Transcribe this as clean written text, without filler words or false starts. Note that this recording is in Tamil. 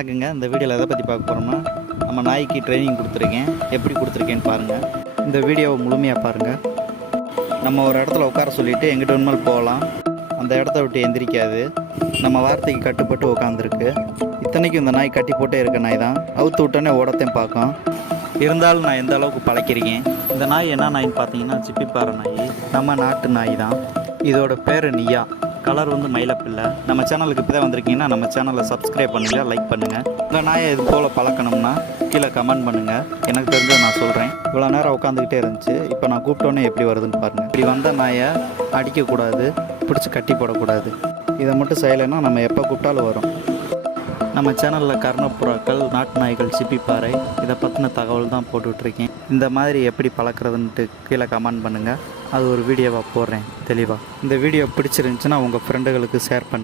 வணக்கங்க. இந்த வீடியோவில் எதை பற்றி பார்க்க போகிறோம்னா, நம்ம நாய்க்கு ட்ரைனிங் கொடுத்துருக்கேன். எப்படி கொடுத்துருக்கேன்னு பாருங்கள். இந்த வீடியோவை முழுமையாக பாருங்கள். நம்ம ஒரு இடத்துல உட்கார சொல்லிவிட்டு எங்கிட்ட வேணுமாலும் போகலாம். அந்த இடத்த விட்டு எந்திரிக்காது. நம்ம வார்த்தைக்கு கட்டுப்பட்டு உட்காந்துருக்கு. இத்தனைக்கும் இந்த நாய் கட்டி போட்டே இருக்க நாய் தான். அவுத்து விட்டோன்னே ஓடத்தையும் பார்க்கும். இருந்தாலும் நான் எந்த அளவுக்கு பழக்கிருக்கேன். இந்த நாய் என்ன நாயின்னு பார்த்தீங்கன்னா சிப்பிப்பாறை நாய். நம்ம நாட்டு நாய் தான். இதோட பேர் நியா. கலர் வந்து மயிலப்பில்லை. நம்ம சேனலுக்கு இப்போ தான் வந்திருக்கீங்கன்னா நம்ம சேனலை சப்ஸ்கிரைப் பண்ணுங்கள், லைக் பண்ணுங்கள். இந்த நாயை இது போல் பழக்கணும்னா கீழே கமெண்ட் பண்ணுங்கள். எனக்கு தெரிஞ்சதை நான் சொல்கிறேன். இவ்வளோ நேரம் உட்காந்துக்கிட்டே இருந்துச்சு. இப்போ நான் கூப்பிட்டோன்னே எப்படி வருதுன்னு பாருங்கள். இப்படி வந்த நாயை அடிக்கக்கூடாது, பிடிச்சி கட்டி போடக்கூடாது. இதை மட்டும் செய்யலைன்னா நம்ம எப்போ கூப்பிட்டாலும் வரும். நம்ம சேனலில் கர்ணப்புறாக்கள், நாட்டு நாய்கள், சிப்பிப்பாறை இதை பற்றின தகவல் தான் போட்டுட்ருக்கேன். இந்த மாதிரி எப்படி பழக்கிறதுன்ட்டு கீழே கமெண்ட் பண்ணுங்கள். அது ஒரு வீடியோவாக போடுறேன் தெளிவாக. இந்த வீடியோ பிடிச்சிருந்துச்சுன்னா உங்கள் ஃப்ரெண்டுகளுக்கு ஷேர் பண்ணுங்கள்.